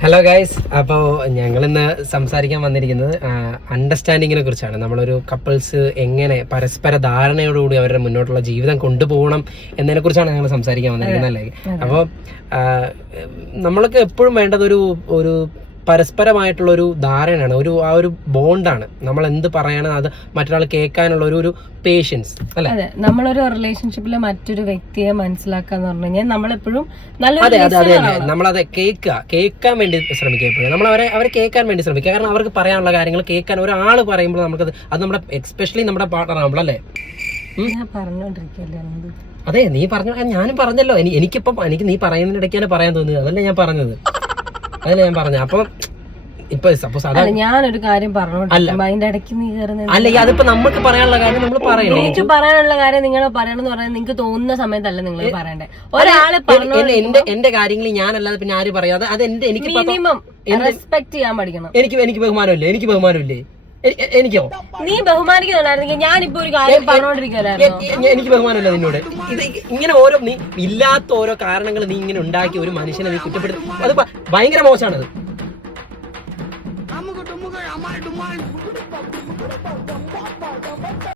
Hello guys അപ്പോൾ ഞങ്ങളിന്ന് സംസാരിക്കാൻ വന്നിരിക്കുന്നത് അണ്ടർസ്റ്റാൻഡിങ്ങിനെ കുറിച്ചാണ്. നമ്മളൊരു കപ്പിൾസ് എങ്ങനെ പരസ്പര ധാരണയോടുകൂടി അവരുടെ മുന്നോട്ടുള്ള ജീവിതം കൊണ്ടുപോകണം എന്നതിനെ കുറിച്ചാണ് ഞങ്ങൾ സംസാരിക്കാൻ വന്നിരിക്കുന്നത് അല്ലേ? അപ്പോൾ നമ്മൾക്ക് എപ്പോഴും വേണ്ടത് ഒരു ഒരു പരസ്പരമായിട്ടുള്ള ഒരു ധാരണയാണ് ഒരു ആ ഒരു ബോണ്ടാണ് നമ്മൾ എന്ത് പറയണം അത് മറ്റൊരാൾ കേൾക്കാനുള്ള ഒരു ഒരു പേഷ്യൻസ് അല്ലെ? അതെ നമ്മളൊരു റിലേഷൻഷിപ്പിൽ മറ്റൊരു വ്യക്തിയെ മനസ്സിലാക്കാന്ന് പറഞ്ഞു കഴിഞ്ഞാൽ നമ്മളെപ്പോഴും നല്ലൊരു അതെ അതെ അതെ അതെ. നമ്മളത് കേൾക്കുക കേൾക്കാൻ വേണ്ടി ശ്രമിക്കുക എപ്പോഴും. നമ്മൾ അവരെ അവരെ കേൾക്കാൻ വേണ്ടി ശ്രമിക്കുക. കാരണം അവർക്ക് പറയാനുള്ള കാര്യങ്ങൾ കേൾക്കാൻ ഒരാൾ പറയുമ്പോൾ നമുക്ക് അത് നമ്മുടെ എക്സ്പെഷ്യലി നമ്മുടെ പാർട്ണർ ഞാൻ പറഞ്ഞോണ്ടിരിക്കല്ലേ അതെ നീ പറഞ്ഞു ഞാനും പറഞ്ഞല്ലോ. എനി- എനിക്കിപ്പം എനിക്ക് നീ പറയുന്നതിനിടയ്ക്കാണ് പറയാൻ തോന്നിയത്. അതല്ലേ ഞാൻ പറഞ്ഞത്. അതല്ലേ ഞാൻ പറഞ്ഞു അപ്പം ഇപ്പൊ സപ്പോസ് അല്ല ഞാനൊരു കാര്യം പറഞ്ഞോണ്ടിരിക്കുമ്പോ അതിന്റെ ഇടയ്ക്ക് നീ കയറുന്നത് അല്ലെങ്കിൽ അതിപ്പോ നമുക്ക് പറയാനുള്ള കാര്യം നമ്മൾ പറയണം എനിക്ക് പറയാനുള്ള കാര്യം നിങ്ങൾ പറയണം എന്ന് പറയാൻ നിങ്ങൾക്ക് തോന്നുന്ന സമയത്തല്ല നിങ്ങൾ പറയണ്ടേ. ഒരാൾ എന്റെ എന്റെ കാര്യങ്ങൾ ഞാനല്ലാതെ പിന്നെ ആര് പറയാതെ അത് എന്റെ എനിക്ക് മിനിമം റെസ്പെക്ട് ചെയ്യാൻ പഠിക്കണം. എനിക്ക് എനിക്ക് ബഹുമാനമില്ലേ? എനിക്ക് ബഹുമാനമില്ലേ? എനിക്കോ? നീ ബഹുമാനിക്കുന്നുണ്ടായിരുന്നെങ്കിൽ ഞാനിപ്പോ ഒരു കാര്യം എ- എനിക്ക് ബഹുമാനമില്ല നിന്നോട്. ഇത് ഇങ്ങനെ ഓരോ നീ ഇല്ലാത്ത ഓരോ കാരണങ്ങൾ നീ ഇങ്ങനെ ഉണ്ടാക്കി ഒരു മനുഷ്യനെ നീ കുറ്റപ്പെടുത്തി. അത് ഭയങ്കര മോശമാണത്.